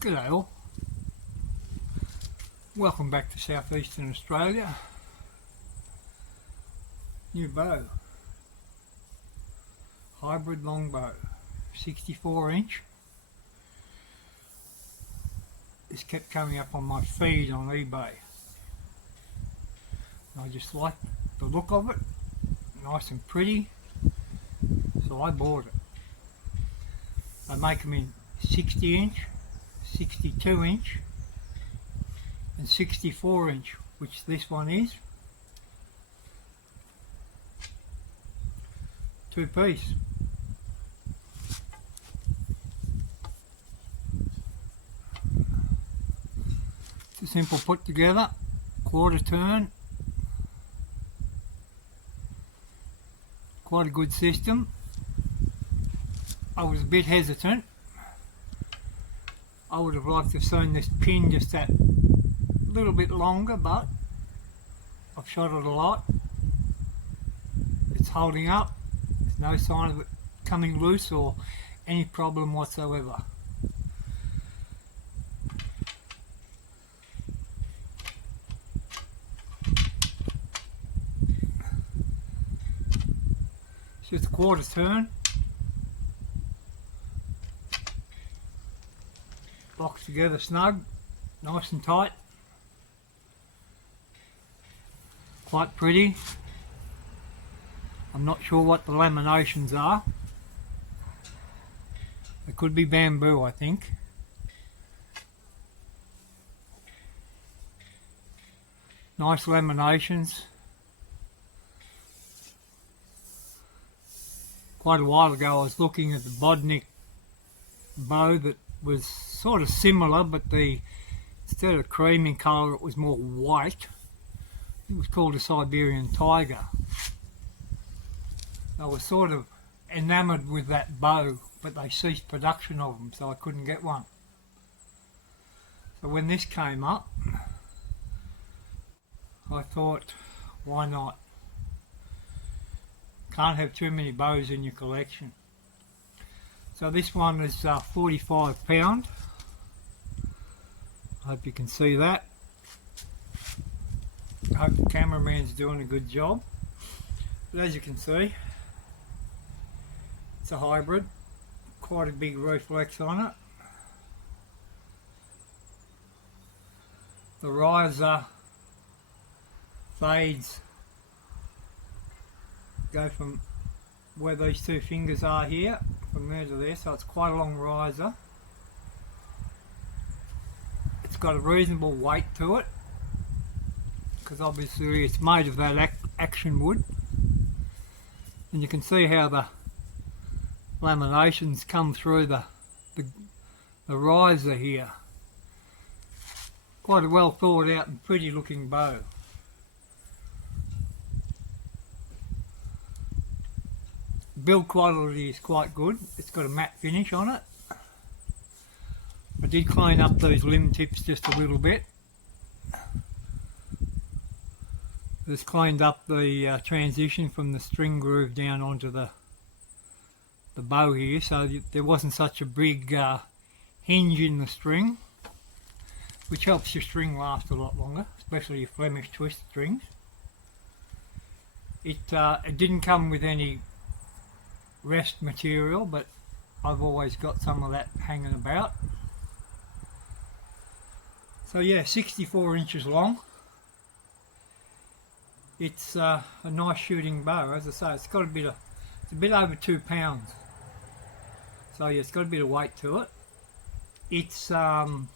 G'day all. Welcome back to southeastern Australia. New bow. Hybrid longbow. 64 inch. This kept coming up on my feed on eBay. I just liked the look of it. Nice and pretty. So I bought it. They make them in 60 inch. 62 inch and 64 inch, which this one is. Two piece. It's a simple put together, quarter turn. Quite a good system. I was a bit hesitant. I would have liked to have seen this pin just that little bit longer, but I've shot it a lot. It's holding up. There's no sign of it coming loose or any problem whatsoever. It's just a quarter turn. Locks together snug, nice and tight. Quite pretty. I'm not sure what the laminations are. It could be bamboo, I think. Nice laminations. Quite a while ago I was looking at the Bodnik bow that was sort of similar, but instead of cream in colour it was more white. It was called a Siberian Tiger. I was sort of enamoured with that bow, but they ceased production of them, so I couldn't get one. So when this came up, I thought, why not? Can't have too many bows in your collection. So this one is 45 pound. I hope you can see that. I hope the cameraman's doing a good job. But as you can see, it's a hybrid. Quite a big reflex on it. The riser fades go from where these two fingers are here, from there to there, so it's quite a long riser. It's got a reasonable weight to it, because obviously it's made of that action wood, and you can see how the laminations come through the riser here. Quite a well thought out and pretty looking bow. Build quality is quite good. It's got a matte finish on it. I did clean up those limb tips just a little bit. Just cleaned up the transition from the string groove down onto the bow here, so there wasn't such a big hinge in the string, which helps your string last a lot longer, especially your Flemish twist strings. It didn't come with any rest material, but I've always got some of that hanging about. So yeah, 64 inches long. It's a nice shooting bow. As I say, it's got it's a bit over 2 pounds. So yeah, it's got a bit of weight to it. It's not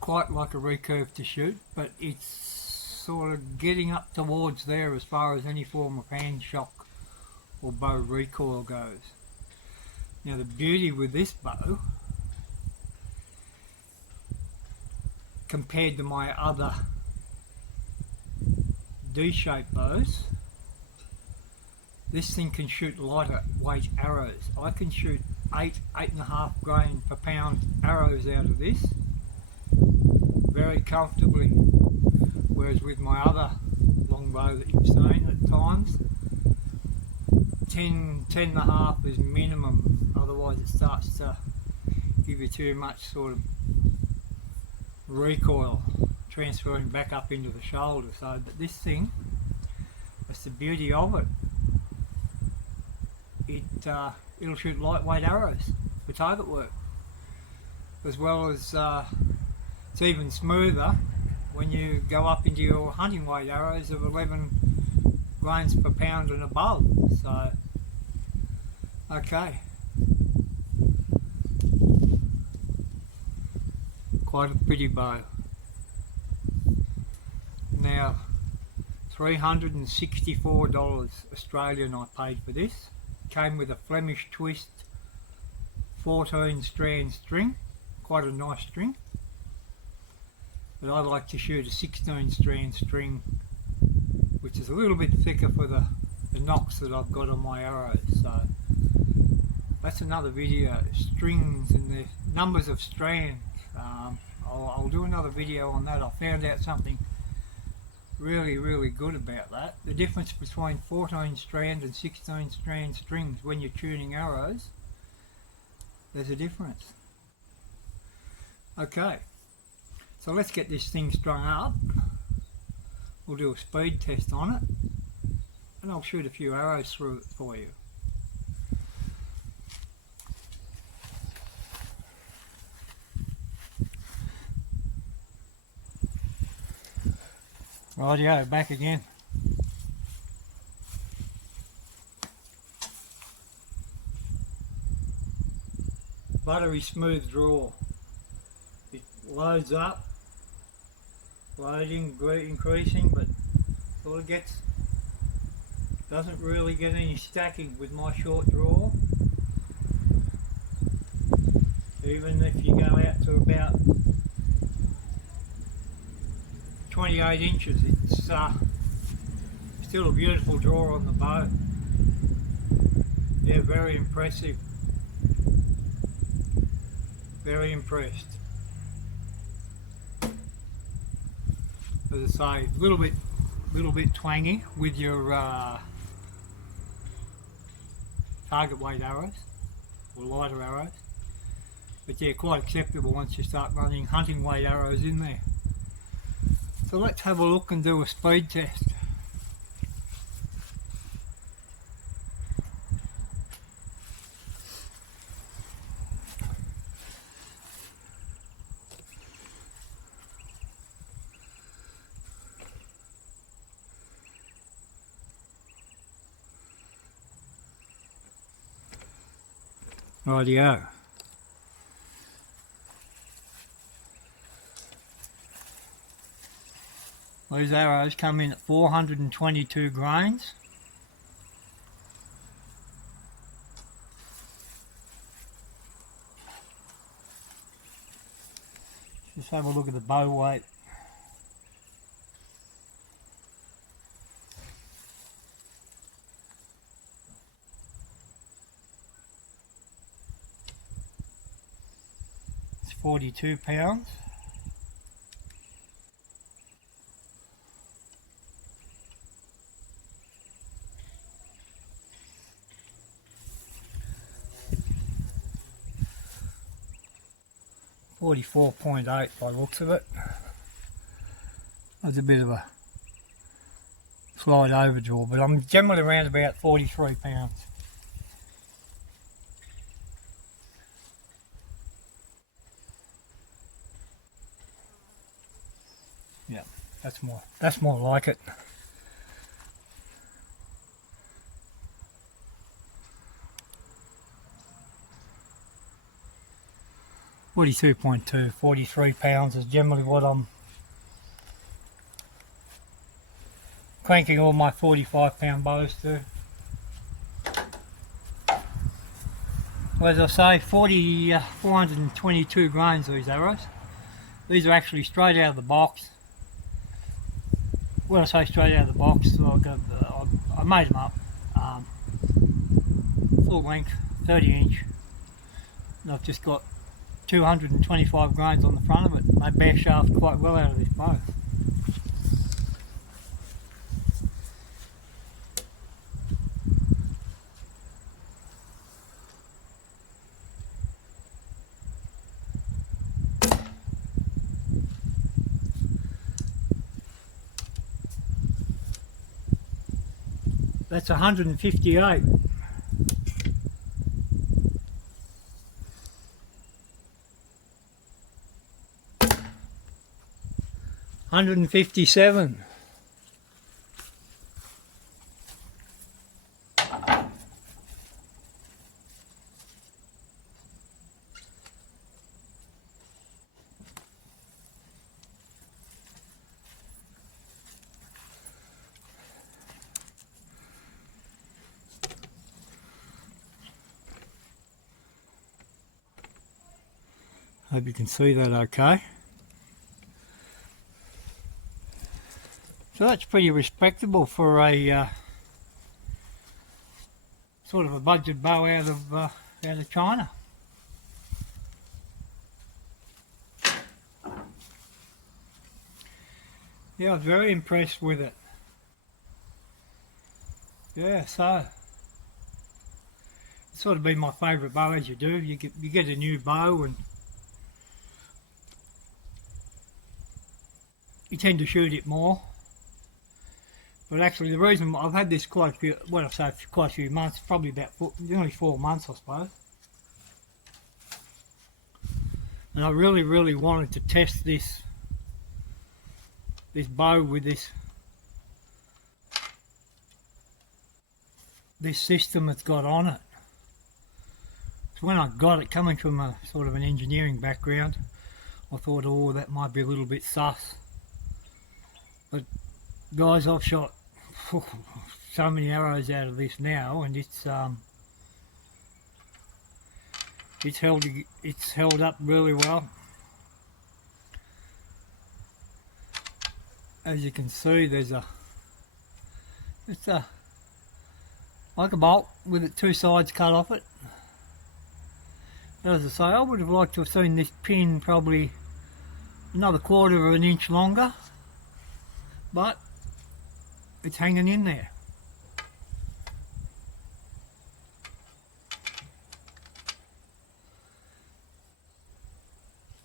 quite like a recurve to shoot, but it's sort of getting up towards there as far as any form of hand shock or bow recoil goes. Now the beauty with this bow, compared to my other D-shaped bows, this thing can shoot lighter weight arrows. I can shoot 8.5 grain per pound arrows out of this very comfortably, whereas with my other longbow that you've seen at times, 10 and a half is minimum, otherwise it starts to give you too much sort of recoil transferring back up into the shoulder. So but this thing, that's the beauty of it. It'll shoot lightweight arrows for target work, as well as it's even smoother when you go up into your hunting weight arrows of 11 grains per pound and above. So okay, quite a pretty bow. Now $364 Australian I paid for this. Came with a Flemish twist 14 strand string, quite a nice string, but I like to shoot a 16 strand string, which is a little bit thicker for the nocks that I've got on my arrows. So that's another video, strings and the numbers of strands. I'll do another video on that. I found out something really good about that. The difference between 14 strand and 16 strand strings when you're tuning arrows, there's a difference. Okay, so let's get this thing strung up. We'll do a speed test on it and I'll shoot a few arrows through it for you. Rightio, back again. Buttery smooth draw. It loads up, loading, increasing, but sort of doesn't really get any stacking with my short draw. Even if you go out to about 28 inches, it's still a beautiful draw on the bow. Yeah, very impressive. Very impressed. As I say, a little bit twangy with your target weight arrows or lighter arrows, but yeah, quite acceptable once you start running hunting weight arrows in there. So let's have a look and do a speed test. Rightio. These arrows come in at 422 grains. Just have a look at the bow weight. It's 42 pounds. .8 by the looks of it. That's a bit of a slight overdraw, but I'm generally around about 43 pounds. Yeah, that's more like it. .2, 43 pounds is generally what I'm cranking all my 45 pound bows to. Well, as I say, 422 grains, these arrows. These are actually straight out of the box. When I say straight out of the box, I made them up. Full length, 30 inch. And I've just got 225 grains on the front of it. They bear shaft quite well out of this bow. That's 158. $157. Hope you can see that okay. So that's pretty respectable for a sort of a budget bow out of China. Yeah, I was very impressed with it. Yeah, so it's sort of been my favourite bow, as you do. You get a new bow and you tend to shoot it more. But actually, the reason I've had this quite a few, well, I say quite a few months, probably about nearly 4 months, I suppose. And I really wanted to test this bow with this system it's got on it. So when I got it, coming from a sort of an engineering background, I thought, oh, that might be a little bit sus. But guys, I've shot so many arrows out of this now, and it's held up really well. As you can see, there's it's like a bolt with it, 2 sides cut off it. As I say, I would have liked to have seen this pin probably another 1/4 of an inch longer, but it's hanging in there.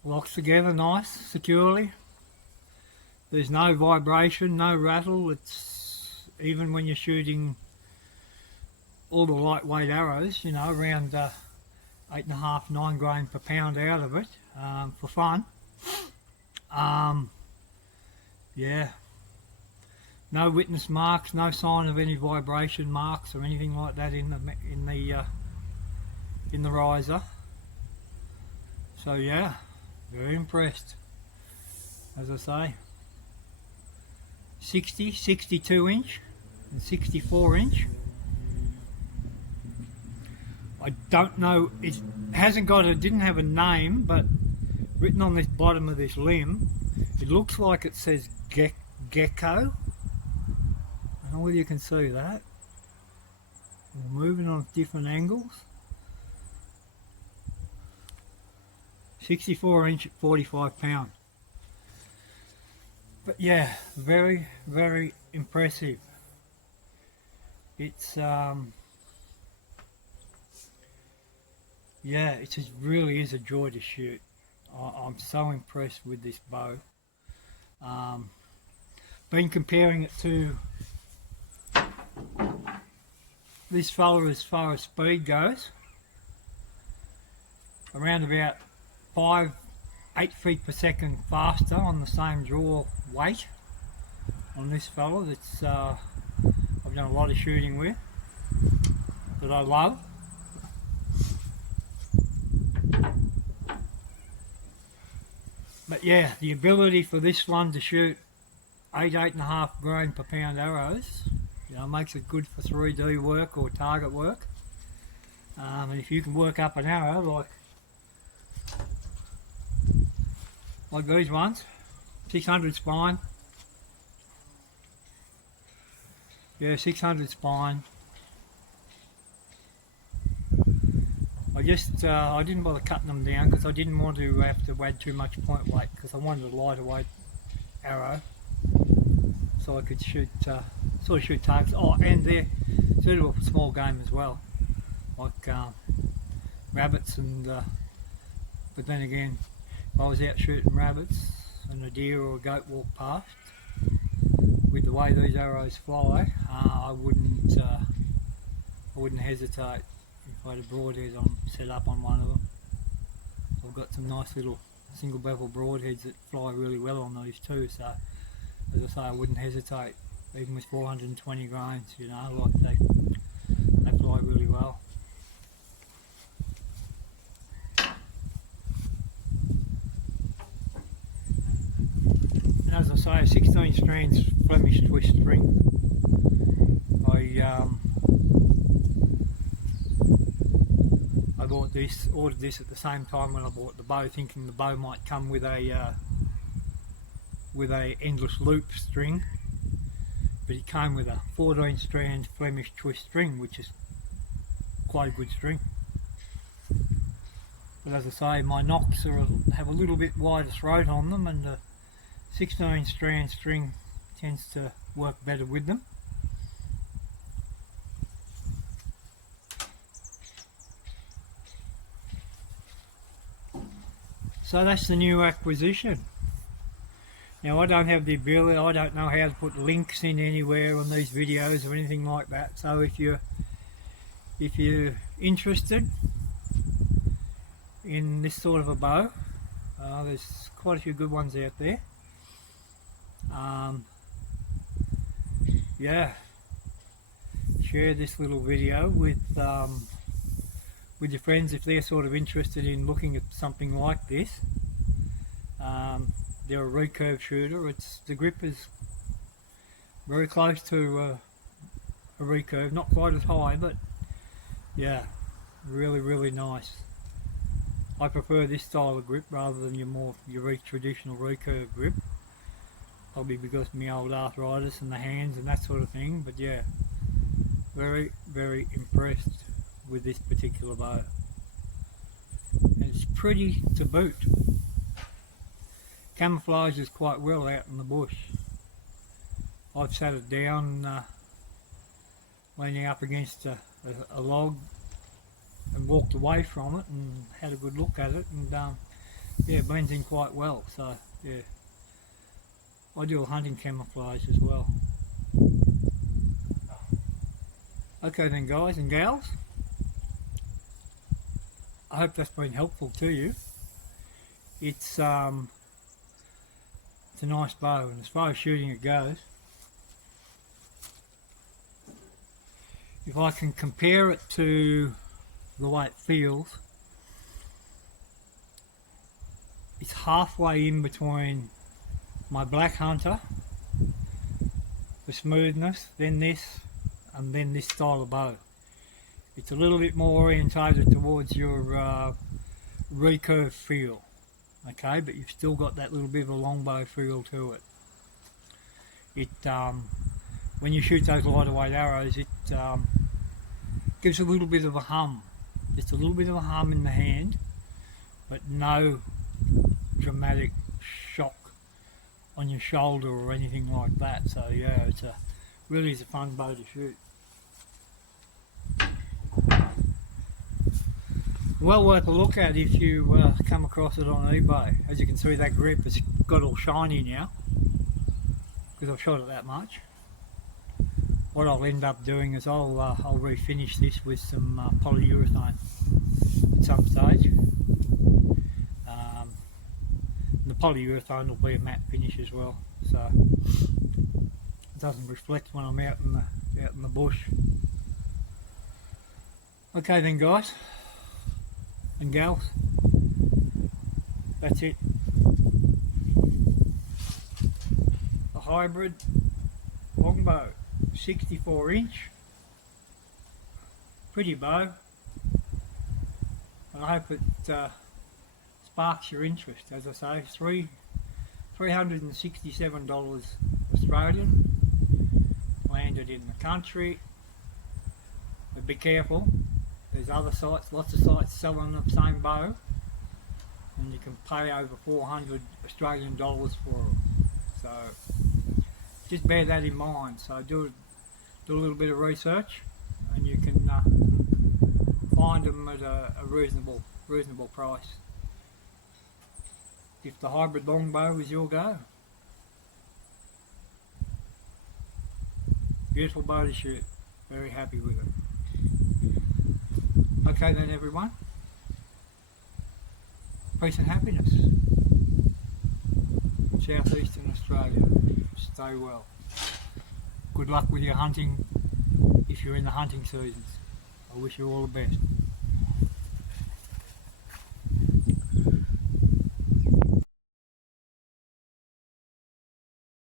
Locks together nice, securely. There's no vibration, no rattle. It's even when you're shooting all the lightweight arrows, you know, around 8.5, 9 grain per pound out of it for fun. Yeah, no witness marks, no sign of any vibration marks or anything like that in the riser. So yeah, very impressed. As I say, 60, 62 inch and 64 inch. I don't know, it didn't have a name, but written on this bottom of this limb, it looks like it says Gecko. I don't know whether you can see that. We're moving on different angles. 64 inch at 45 pound. But yeah, very impressive. It's yeah, it just really is a joy to shoot. I'm so impressed with this bow. Been comparing it to this fella as far as speed goes. Around about 5-8 feet per second faster on the same draw weight on this fella that's I've done a lot of shooting with, that I love. But yeah, the ability for this one to shoot 8.5 grain per pound arrows, you know, makes it good for 3D work or target work. And if you can work up an arrow like these ones, 600 spine. Yeah, 600 spine. I didn't bother cutting them down because I didn't want to have to add too much point weight, because I wanted a lighter weight arrow so I could shoot sort of shoot targets. Oh, and they're suitable for small game as well, like rabbits and but then again, if I was out shooting rabbits and a deer or a goat walked past, with the way these arrows fly, I wouldn't hesitate if I had a broadhead set up on one of them. I've got some nice little single bevel broadheads that fly really well on these too, so as I say, I wouldn't hesitate even with 420 grains, you know, like they fly really well. And as I say, a 16 strands Flemish twist string. I ordered this at the same time when I bought the bow, thinking the bow might come with a endless loop string, but it came with a 14 strand Flemish twist string, which is quite a good string. But as I say, my nocks have a little bit wider throat on them, and the 16 strand string tends to work better with them. So that's the new acquisition. Now I don't have the ability, I don't know how to put links in anywhere on these videos or anything like that. So if you're interested in this sort of a bow, there's quite a few good ones out there. Yeah, share this little video with your friends if they're sort of interested in looking at something like this. They're a recurve shooter. The grip is very close to a recurve, not quite as high, but yeah, really nice. I prefer this style of grip rather than your traditional recurve grip, probably because of my old arthritis in the hands and that sort of thing. But yeah, very impressed with this particular bow, and it's pretty to boot. Camouflages quite well out in the bush. I've sat it down leaning up against a log and walked away from it and had a good look at it, and yeah, it blends in quite well. So yeah, ideal hunting camouflage as well. Okay then, guys and gals, I hope that's been helpful to you. It's a nice bow, and as far as shooting it goes, if I can compare it to the way it feels, it's halfway in between my Black Hunter for smoothness, then this, and then this style of bow. It's a little bit more orientated towards your recurve feel, okay, but you've still got that little bit of a longbow feel to it. When you shoot those lighter weight arrows, it gives a little bit of a hum, just a little bit of a hum in the hand, but no dramatic shock on your shoulder or anything like that. So yeah, really is a fun bow to shoot. Well worth a look at if you come across it on eBay. As you can see, that grip has got all shiny now because I've shot it that much. What I'll end up doing is I'll refinish this with some polyurethane at some stage. The polyurethane will be a matte finish as well, so it doesn't reflect when I'm out in the bush. Okay then, guys and gals, that's it. A hybrid longbow, 64 inch, pretty bow, and I hope it sparks your interest. As I say, $367 Australian, landed in the country, but be careful. There's other sites, lots of sites selling the same bow, and you can pay over 400 Australian dollars for them. So just bear that in mind. So do a little bit of research, and you can find them at a reasonable price. If the hybrid longbow is your go. Beautiful bow to shoot. Very happy with it. Okay then everyone. Peace and happiness. Southeastern Australia. Stay well. Good luck with your hunting if you're in the hunting seasons. I wish you all the best.